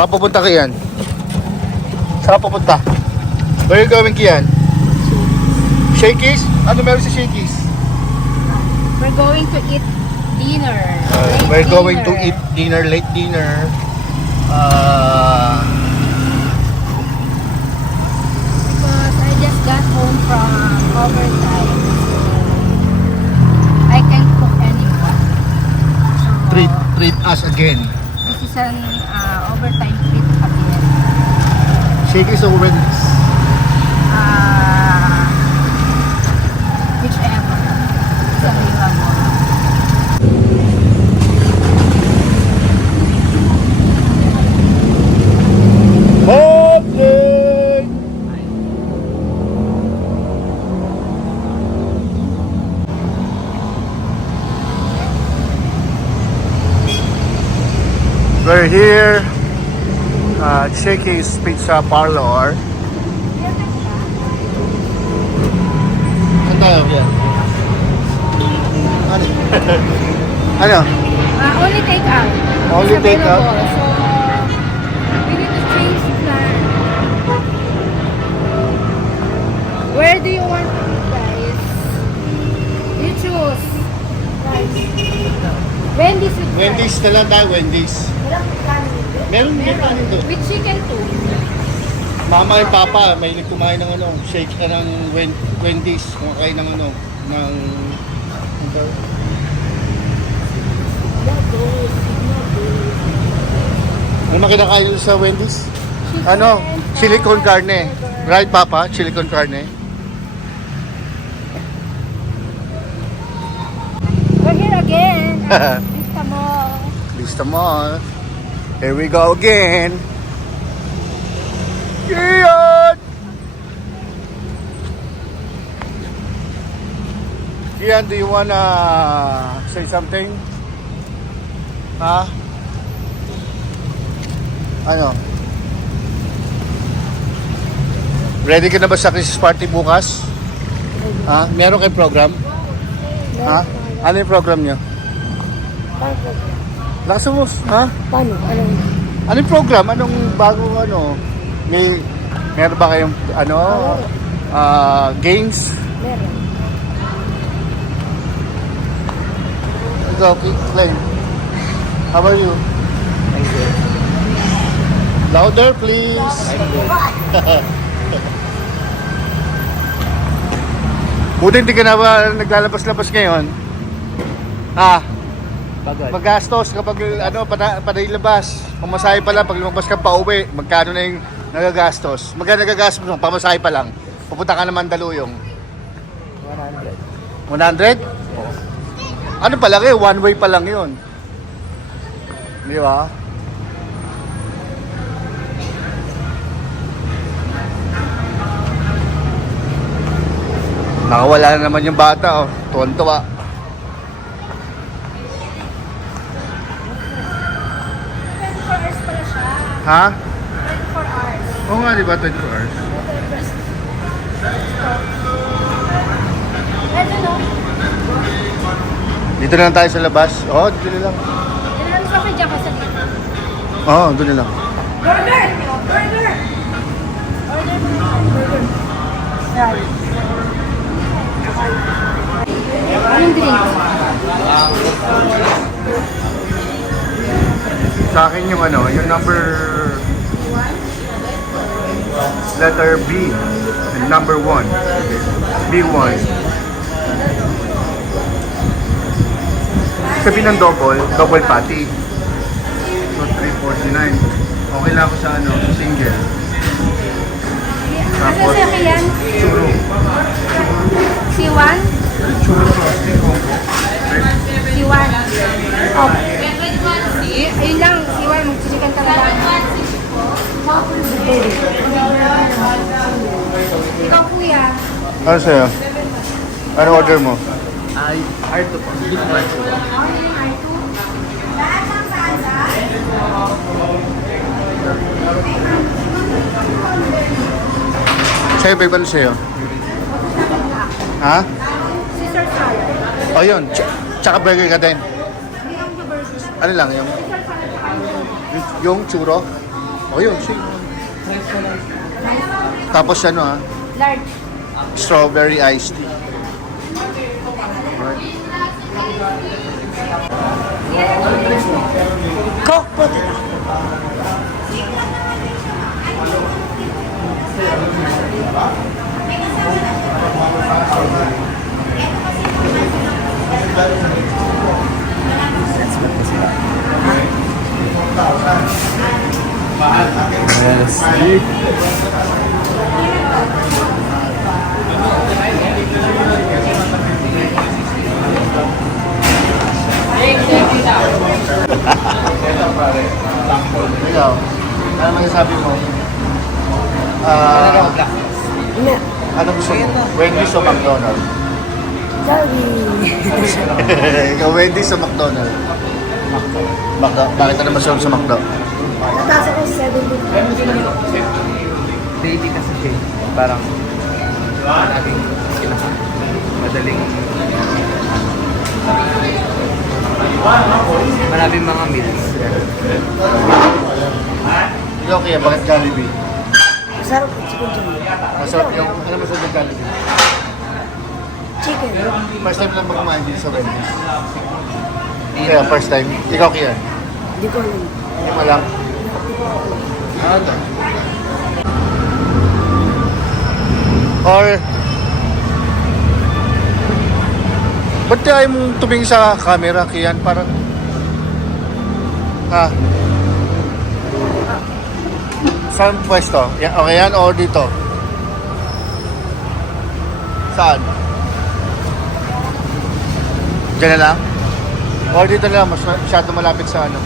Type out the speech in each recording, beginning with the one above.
Saan pupunta Kian? Saan pupunta? Where are you going Kian? Shakey's? Ano meron sa Shakey's? We're going to eat dinner. We're going to eat dinner, late dinner. Because I just got home from overtime. So I can cook anyone. So Treat us again. this is an overtime treat again. Shakey's or Wendy's? Whichever is available. Morning! We're here at Shakey's Pizza Parlor. Saan tayo yan? Ano? Ano? Only take out. Only It's take out? available. So we need to change the plan. Where do you want to eat, guys? You choose. Wendy's with Wendy's na lang tayo, Wendy's. Meron kanin doon. with chicken too. Mama and Papa, may kumain ng ano, shake ng Wendy's, kumakain ng ano, ng ano makinakain nyo sa Wendy's? Ano? Chili con carne. Right, Papa? Chili con carne. We're here again at Vista Mall. Vista Mall. Here we go again. Kian! Kian, do you wanna say something? Ha? Ano? Ready ka na ba sa Christmas party bukas? Ha? Meron kayong program? Ha? Ano yung program nyo? Lakas mo, ha? Paano? Anong program? Anong bagong ano? Meron ba kayong ano? Games? Meron. Go, Clay. How are you? I'm good. Louder, please. I'm good. Buti hindi ka na ba naglalabas-labas ngayon? Ha? Pagod. Magastos kapag ano, panailabas. Pamasahe pa lang, pag lumabas ka pa uwi, magkano na yung nagagastos? Magkano nagagastos mo? Pamasahe pa lang. Pupunta ka naman Mandaluyong. 100. 100? Oo. Ano pa lang one way pa lang yun. Di ba? Nakawala na naman yung bata, oh. Tuwan-tuwa. 24 hours pala siya. Ha? 24 hours. Oo nga, di ba? 24 hours. Ito no? Dito na lang tayo sa labas. Oo, dito na lang. Ilan sa kanya ka sa dito? Oo, doon na lang. Burger! Burger! Order mo na. Burger. Right. Anong drink? Sa akin yung ano, yung number letter B and number 1. B1. Sabi ng double patty. So 349. Okay lang ako sa ano, sa single. Ano Tapos sa yan? churro. C1? Churro frosting combo. C1. Oh. Ayun lang, C1. Magchisikan talaga. Ikaw kuya. Ano sa'yo? Ano order mo? Ay, R2 po. Beef lunch po. Sa'yo, babe, ano sa'yo? Ha? Caesar salad. O yun, tsaka burger ka din. Ano lang yung churro? O yun, sige. Tapos ano ha, Large. strawberry iced tea. Coke po dito. Ikaw, ano masasabi mo? Ano gusto mo? Wendy's o McDonald's? Ikaw, Wendy's o McDonald's? Bakit ano masasabi sa McDo? Nataas ako sa 7. Baby kasi siya. Parang ating madaling maraming mga meals. Ikaw kaya, bakit Jollibee? Masarap po chicken joy. Masarap yung, ano masasabi ng Jollibee? Chicken. First time lang ba kumain dito sa Wendy's? Kaya, first time. Ikaw kaya? Hindi ko alam. Hindi mo lang. Ano? Or, ba't tayo mong tumingin sa camera, Kian? Parang, ha? Saan pwesto? Okay yan o dito? Saan? Diyan na lang? O dito na lang, masyado malapit sa ano,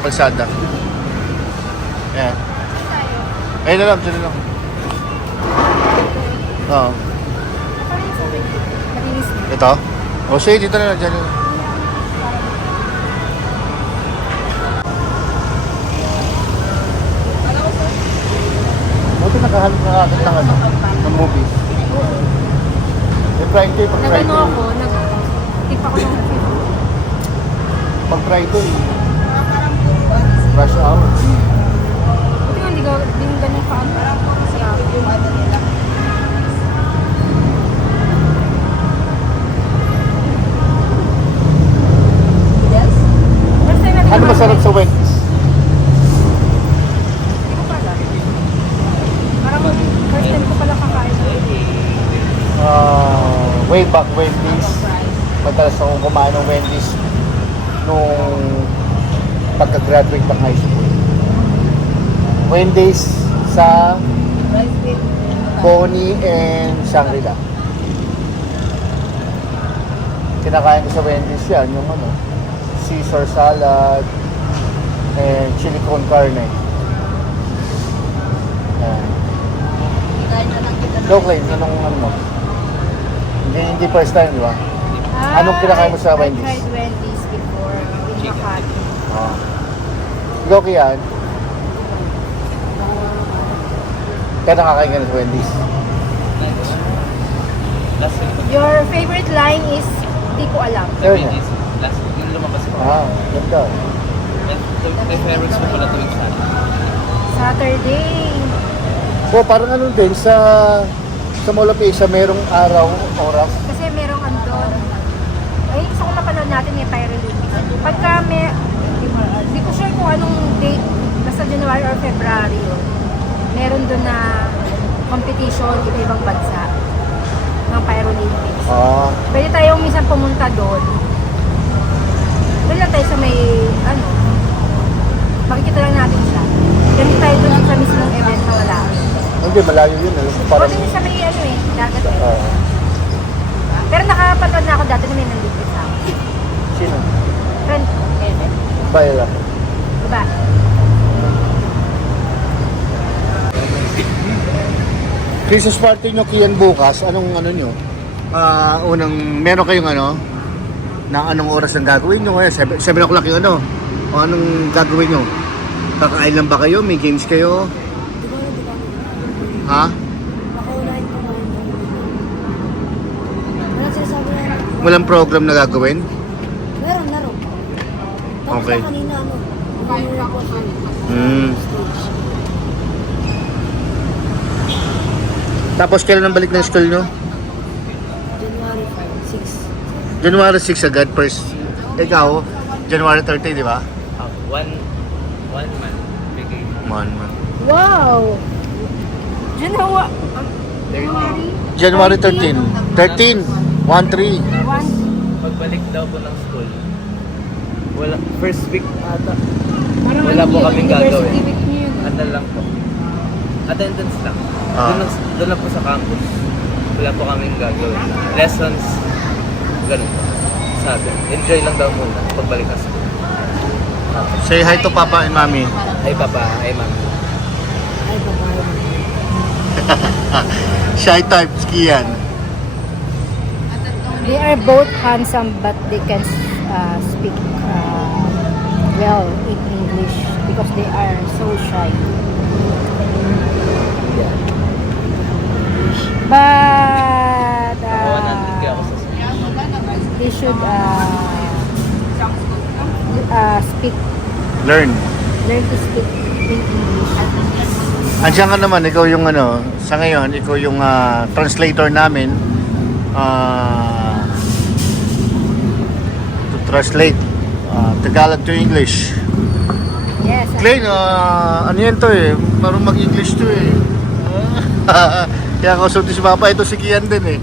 kalsada. Ayan. Ayun na lang, dyan na lang. Oo. Malinis na. Ito? O sige, dito na lang, dyan na lang. Buti nakahanap na agad ng ano, ng movie. Yung Friday, pag Friday. Nag-ano ako, nag-tip ako ng Pag Friday. Rush hour. Buti nga, hindi ganun pa ano. Kasi yung ano nila. Yes? First time natin Ano kumain. masarap sa Wendy's? Hindi ko pala. Parang first time ko pala kakain. Way back Wendy's. Madalas akong kumain ng Wendy's nung pagka-graduate ng high school. Wendy's sa Bonnie and Shangri-La. Kinakain ko sa Wendy's yan, yung ano, Caesar salad and chili con carne. Ikaw, Clay, anong ano mo? Hindi first time, di ba? Anong kinakain mo sa Wendy's? I tried Wendy's before in Makati. Ikaw, Kian? Kaya nakakain ka na sa Wendy's? Last week. Your favorite line is, hindi ko alam. Ayun yan. Last week. Yung lumabas ko. Ganda. May favorites ko pala tuwing sana. Saturday. So, parang ano din, sa Mall of Asia, merong araw, oras. Kasi merong andon. Ay, isa ko napanood natin yung Pyrolympics. Pagka may, hindi ko sure kung anong date, basta January or February yun. Meron doon na competition iba-ibang bansa ng Pyrolympics. Pwede tayong minsan pumunta doon. Doon lang tayo sa may, ano, makikita lang natin siya. Ganun tayo doon sa mismong event na wala. Hindi, malayo yun. O Parang, doon sa may, ano eh, dagat eh. Pero nakapanood na ako dati na may nandito sa akin. sino? Friend ko, Kevin. Baila. Diba? Christmas party nyo, Kian, bukas. Anong ano nyo? Meron kayong ano? Na anong oras ang gagawin nyo? 7 o'clock yung ano? O anong gagawin nyo? Kakain lang ba kayo? May games kayo? Ha? Wala sinasabi na. Walang program na gagawin? Meron, laro. Tapos Okay. kanina, ano, kanina po kami. Hmm. Stage. Tapos kailan ang balik ng school nyo? January 5, 6. January 6 agad, first. Ikaw, January 30, di ba? One month. Vacation. 1 month. Wow! January. January 13. 13. 1-3. 1. Pagbalik daw po ng school, wala, first week ata. Parang Wala ano po yun, kaming university gagawin. week niyo yun. Ano lang po. Attendance lang. Ah. Doon lang po sa campus. Wala po kaming gagawin. Lessons, ganun po. Sabi, enjoy lang daw muna pagbalik ng school. Tapos, Say hi to Papa and Mommy. ay papa, ay mami. Ay, babae. Shy type, Kian. They are both handsome but they can speak well in English because they are so shy. But Ako, nandun kaya ako sa school. they should speak, Learn. learn to speak in English. Andiyan ka naman, ikaw yung ano, sa ngayon, ikaw yung translator namin to translate Tagalog to English. Yes. Clay, ano yan to eh, parang mag-English to eh. Kaya kausap si Papa, ito si Kian din eh.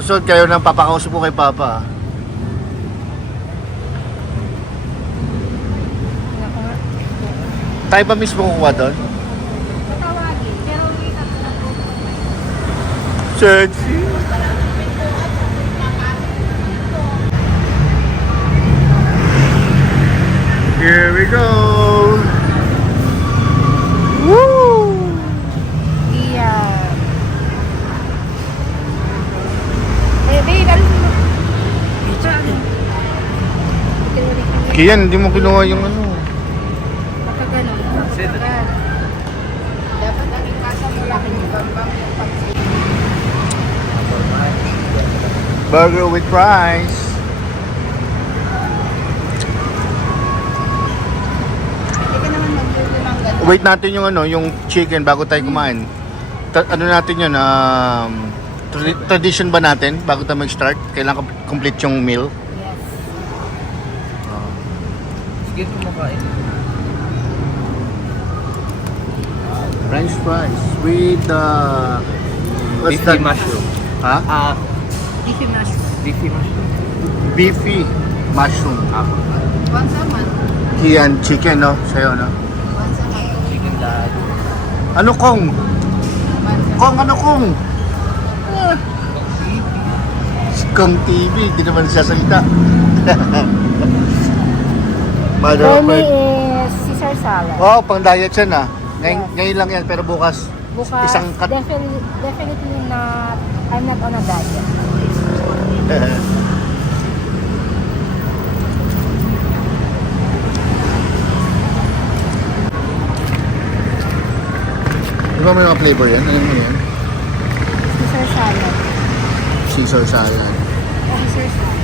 So, kayo nang papakausap po kay Papa. Tayo pa mismo kukuha doon? Tatawagin, pero wait up na po. Search. Here we go. Woo! Yeah. Babe, ano mo? Kian, hindi mo kinuha yung ano. Baka ganun. Sit. Dapat ang ikasa mo lang yung bambang yung pag-sit. Burger with fries. Hindi ka naman mag-burger ng ganun. Wait natin yung ano, yung chicken bago tayo kumain. Ano natin yun, tradition ba natin bago tayo mag-start? Kailangan complete yung meal. Yes. Sige po makain. French fries with what's Beefy that? mushroom. Ha? Beefy mushroom. Beefy mushroom. Beefy mushroom. Apo. Once a month. Kian, chicken, no? Sa'yo, no? Once a month. Chicken lahat. Ano kong? Kong, ano kong? Si Kong TV, hindi naman sasalita. Mother For of me Earth. is Caesar salad. Oh, pang diet yan ah. Ngayon, Yes. ngayon lang yan, pero bukas. Bukas, Isang cut. definitely not, I'm not on a diet. Di ba may mga flavor yan? Ano mo yan? Caesar salad. Caesar salad. Caesar salad.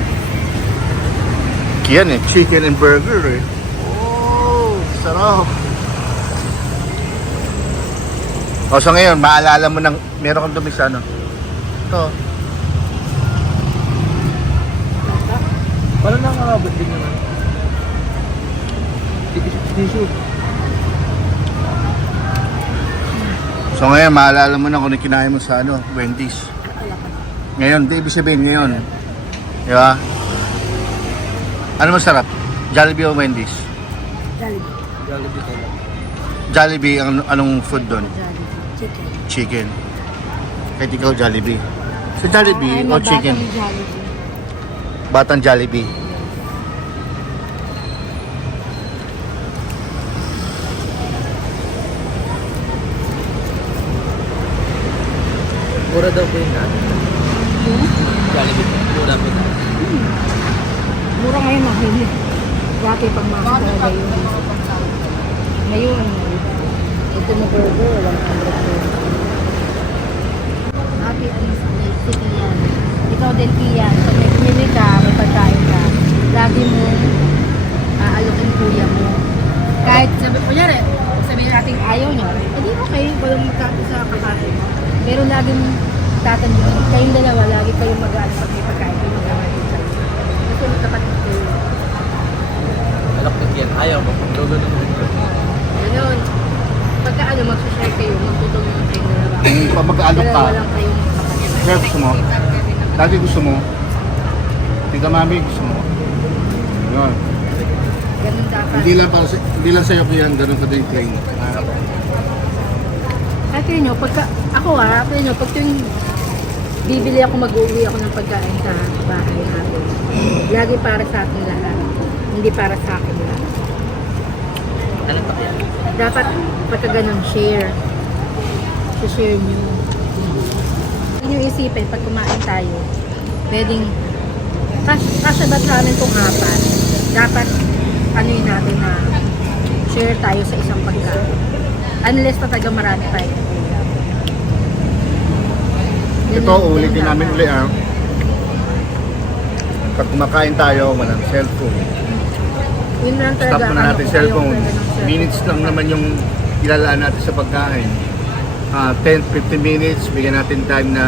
Kian eh, chicken and burger eh. Oh, sarap. O, so ngayon, maalala mo ng, meron kang dumi sa ano? Ito. Parang nakakabot din naman. Tissue. So ngayon, maalala mo na kung ano kinain mo sa ano, Wendy's. Ngayon, di ibig sabihin ngayon. Di ba? Ano masarap? Jollibee o Wendy's? Jollibee. Jollibee talaga. Jollibee, anong food doon? Jollibee. Chicken. Chicken. Kahit ikaw Jollibee. Sa Jollibee I'm o a chicken? batang Jollibee. Batang Jollibee. Mura daw po yun natin. Jollibee. Mura po na. Mura ngayon mahili. Dati pang mga talaga yun. Ngayon, ito na burger, 100 pesos. Ate, ano si Kian? Ikaw din, Kian. Pag may pinili ka, may pagkain ka, lagi mo aalokin kuya mo. Kahit sabi, kunyari, sabihin natin ayaw nyo, edi okay, walang magkakato sa kakain. Pero laging tatandaan, kayong dalawa, lagi kayong mag-aano pag may pagkain, kayo mag-aano kayo. Kasi magkapatid kayo. Anak ko yan, ayaw ko. Lolo na mo. Ganun. Pagka ano, mag-share kayo, magtutulungan kayo dalawa. Pag mag-aalok ka, Dalawa lang kayong kapatid. sir, gusto mo? Dati gusto mo? Tika mami, gusto mo? Yun. Ganun dapat. Hindi lang sa'yo yan, ganun ka din train. At yun nyo, pagka, ako yun nyo, pag yung bibili ako, mag-uwi ako ng pagkain sa bahay natin, lagi para sa atin lahat, hindi para sa akin lang. Ano pa yan? Dapat pagka ganun, share. Share nyo. Hindi nyo isipin, pag kumain tayo, pwedeng, kasya ba sa amin itong apat? Dapat, ano yun natin na share tayo sa isang pagkain. Unless talaga marami tayo. Ito, ulitin namin uli ah. Pag kumakain tayo, walang cellphone. Yun lang talaga. Stop muna natin ano, cellphone. ayaw talaga ng cellphone. Minutes lang naman yung ilalaan natin sa pagkain. 10-15 minutes, bigyan natin time na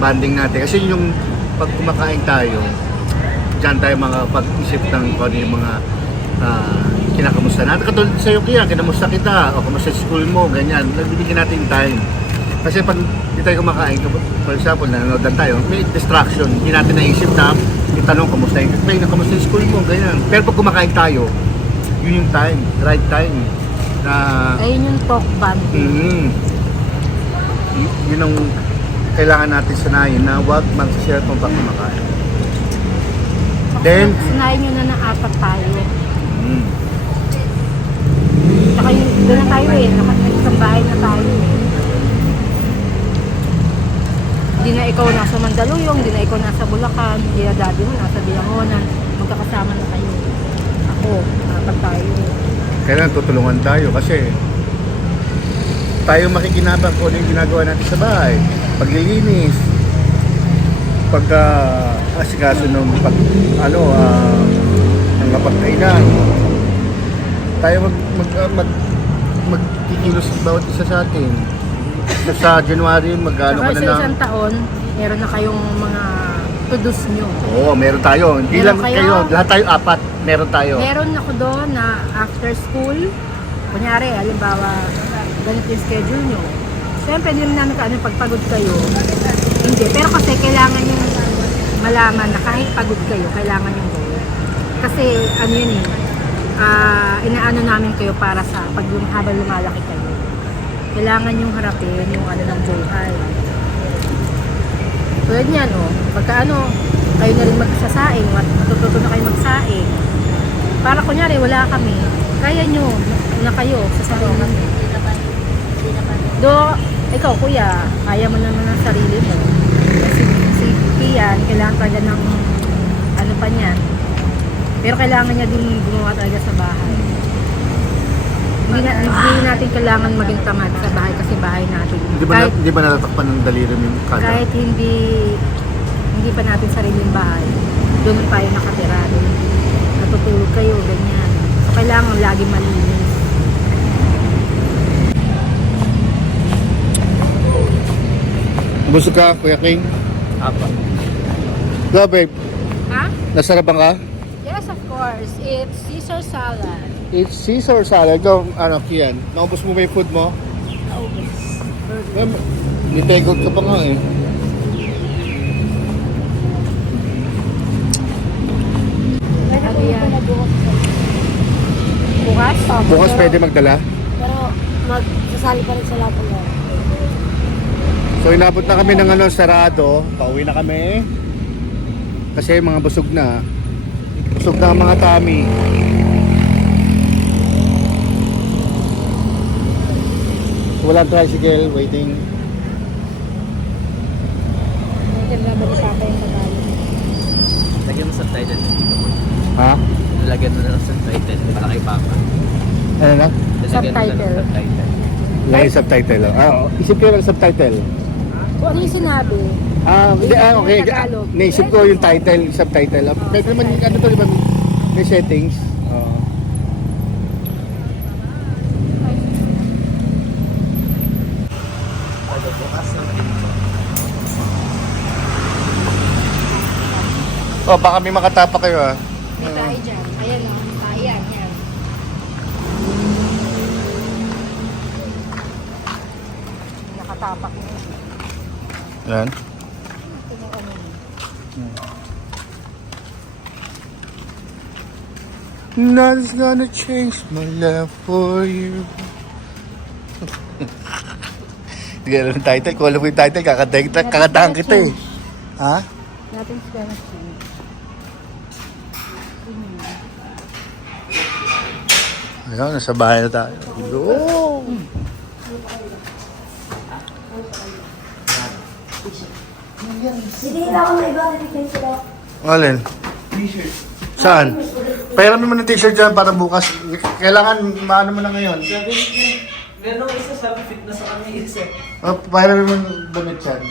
banding natin. Kasi yung pag kumakain tayo, dyan tayo makapag-isip ng kung ano yung mga kinakamusta natin. Katulad sa'yo kaya, kinamusta kita, o kamusta sa school mo, ganyan. Nagbibigyan natin time. Kasi pag hindi tayo kumakain, for example, nanonood tayo, may distraction. Hindi natin naisip na itanong, kamusta kamusta yung school mo, ganyan. Pero pag kumakain tayo, yun yung time, right time. Na, Ayun yung talk band. yun ang kailangan natin sanayin na huwag mag-share kung pag kumakain. Then, Sinayin nyo na ng apat tayo. mm, Tsaka yung, doon na tayo eh. Isang bahay na tayo eh. Hindi na ikaw nasa Mandaluyong, hindi na ikaw nasa Bulacan, hindi na daddy mo nasa Biangonan. Magkakasama na kayo. Ako, apat tayo. kailangan tutulungan tayo kasi tayo makikinabang kung ano yung ginagawa natin sa bahay. Paglilinis, pagka asikaso ng ng kapagkainan. Tayo magkikilos bawat isa sa atin. So, sa January, magkano ka Saka na sa lang? isang taon, meron na kayong mga to-dos nyo. Oo, meron tayo. Hindi Meron lang kayo? kayo, lahat tayo apat. Meron tayo. Meron ako doon na after school, kunyari, halimbawa, ganito yung schedule nyo. Siyempre, hindi rin namin kaano pagpagod kayo. Hindi. Pero kasi kailangan yung malaman na kahit pagod kayo, kailangan yung goal. Kasi, ano yun eh, inaano namin kayo para sa habang lumalaki kayo. Kailangan yung harapin yung ano ng buhay. Tulad niyan, pagka kayo na rin magsasaing, matututo na kayo magsaing. Para kunyari, wala kami, kaya nyo na kayo sa sarili. Ikaw kuya, kaya mo naman ang sarili mo. Si Kian, kailangan talaga ng ano pa niyan. Pero kailangan niya din gumawa talaga sa bahay. Hindi natin kailangan maging tamad sa bahay kasi bahay natin. Hindi ba natatakpan ng daliri yung kada? Kahit hindi pa natin sariling bahay, doon tayo nakatira. Doon natutulog kayo, ganyan. So, kailangan lagi malinis. Busog ka, Kuya King? Apa. Go, babe. Ha? Nasarapan ka? Yes, of course. It's Caesar salad. It's Caesar salad. Go, Kian. Naubos mo ba yung food mo? Naubos. Nitegot ka pa nga eh. Ano yan? Bukas? Bukas pwede magdala. Pero magsasali pa rin sa lahat ng mga. So inabot na kami ng sarado. Pauwi na kami. Kasi mga busog na. Busog na ang mga tummy. So, walang tricycle waiting. Nagkagabi ni Papa yung pagkain. Lagyan mo subtitle na dito. Ha? Lagyan mo na ng subtitle para kay Papa. Ano na? Lagyan mo na ng Subtitle. subtitle. Lagi subtitle. Isip ko yung subtitle. Kung ano yung sinabi, Okay. Tagalog. Naisip ko yung title, subtitle. Pwede naman, ano to, di ba? May settings. Oh, baka may makatapa kayo ah. May tayo dyan. Ayan o. Ayan, yan. Nakatapak na. Yan. Ito na ano. Nothing's gonna change my love for you. Hindi ka alam yung title. Kung alam mo yung title, kakatahan kita eh. Ha? Nothing's gonna change. Ayun, nasa bahay na tayo. Go! Hindi na ako na iba, nabigyan sila. Alin? T-shirt. Saan? Pahiramin mo ng t-shirt dyan para bukas. Kailangan maano mo na ngayon. Sabi niya, meron isa sabi fitness sa kanya isa. Pahiramin mo ng damit dyan.